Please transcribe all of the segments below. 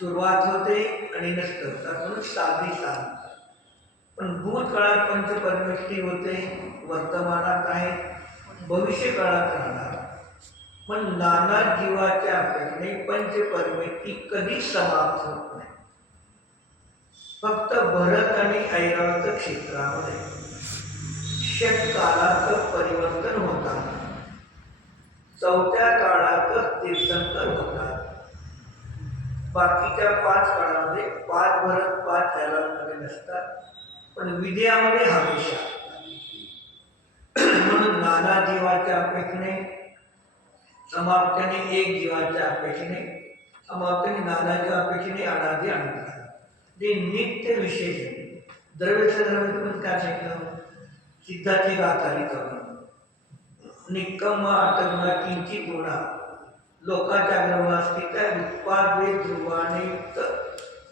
सुरुवात होते आणि नष्ट होतात म्हणून साधी साध. पण भूतकाळात पंचपरमेष्ठी होते, वर्तमानात आहे, भविष्य काळात राहणार. पण नाना जीवाच्या अपेक्षेने पंचपरमेष्ठी कधीच समाप्त होत नाही. फक्त भरत आणि ऐरावत क्षेत्रामध्ये षटकालाचं परिवर्तन होतात. चौथ्या काळातच तीर्थंकर होतात. बाकीच्या 5 काळामध्ये 5 भरत 5 ऐरावतमध्ये नसतात, पण विद्यामध्ये हमेशा म्हणून नाना जीवाच्या अपेक्षेने समाप्तीने एक जीवाच्या अपेक्षेने समाप्तीने नाना जीवा अपेक्षेने अनादि अनंत जे नित्य विशेष द्रव्य पण काय सांगितलं सिद्धाची गातारी करून निक्कम आटगुणा किंचित गुणा लोकांच्या ग्रहास्थित उत्पाद वे ध्रुवाने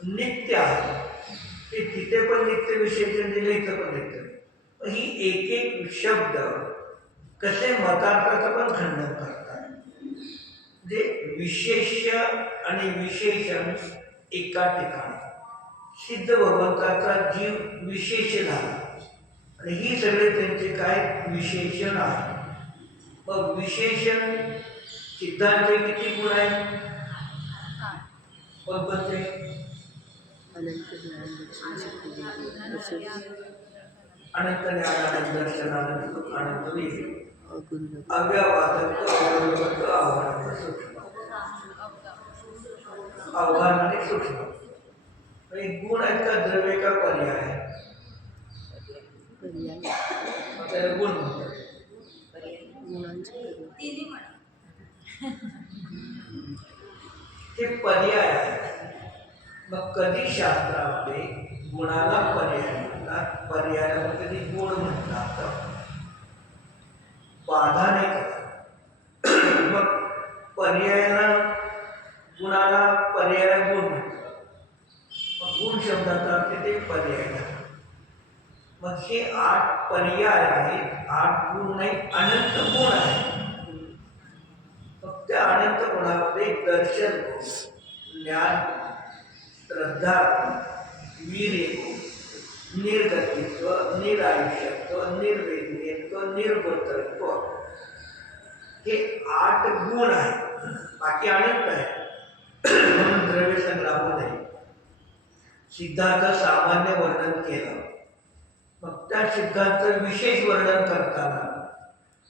नित्य आहे. ते तिथे पण नित्य विशेषण दिले, इथं पण नित्य. ही एक एक शब्द कसे मतार्थाचं पण खंडन करतात. जे विशेष्य आणि विशेषण एका ठिकाणी सिद्ध भगवंताचा जीव विशेष झाला आणि ही सगळे त्यांचे काय विशेषण आहे. मग विशेषण सिद्धांचे किती गुण आहेत? कोणते? अनंत ज्ञान दर्शन अनंत विवेक अव्यवादक आव्हान सूक्ष्म आव्हान आणि सूक्ष्म गुण आहेत का द्रव्य का पर्याय आहे? त्याला गुण म्हणतात. ते पर्याय आहे. मग कधी शास्त्रामध्ये गुणाला पर्याय म्हणतात, पर्यायाला कधी गुण म्हणतात, बाधा नाही करत. मग पर्यायाला गुणाला पर्यायाला गुण म्हणतात. मग गुण शब्दाचा अर्थ ते पर्याय. मग हे 8 पर्याय आहेत, 8 गुण नाही, अनंत गुण आहेत. मग त्या अनंत गुणामध्ये दर्शन, ज्ञान, श्रद्धा, वीर्य, निर्गतित्व, निरायुष्यत्व, निर्वेदनीयत्व, निर्गोत्रत्व हे 8 गुण आहेत. बाकी अनंत आहे. म्हणून द्रव्य संग्रहामध्ये सिद्धांत सामान्य वर्णन केलं. मग त्या सिद्धांत विशेष वर्णन करताना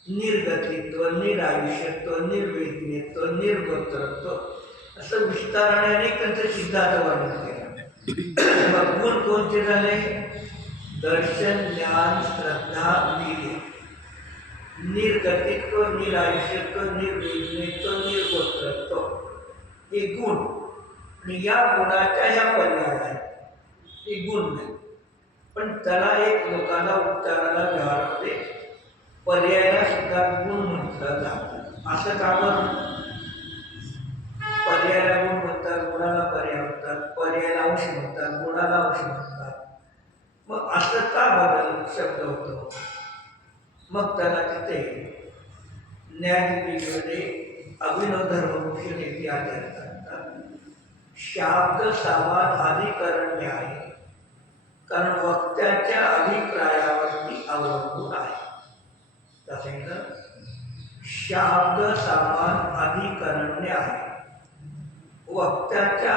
निर्गतित्व, निरायुष्यत्व, निर्वेदनीयत्व, निर्गोत्रत्व असं विस्ताराने अनेक त्यांचं सिद्धांत वर्णन केलं. मग गुण कोणते झाले? दर्शन, ज्ञान, श्रद्धा, वीर्य, निर्गतित्व, निरायुष्यत्व, निर्वेदनीयत्व, निर्गोत्रत्व हे गुण. आणि या गुणाच्या ह्या पर्याय आहेत. हे गुण नाही, पण त्याला एक लोकांना उच्चाराला व्यवहारामध्ये पर्यायाला सुद्धा गुण म्हटलं जातं. असं का बरं? पर्यायाला गुण म्हणतात, गुणाला पर्याय म्हणतात, पर्यायाला अंश म्हणतात, गुणाला अंश म्हणतात. मग असं का बदल शब्द होतो? मग त्याला तिथे न्यायविधीमध्ये अभिनव धर्मभूषण येथे आचार्य सांगतात शाब्द सामाद अधिकरण न्याय, कारण वक्त्याच्या अभिप्रायावरती अवलंबून आहे. सांगितलं शाब्द सामान अधिकरण न्याय वक्त्याच्या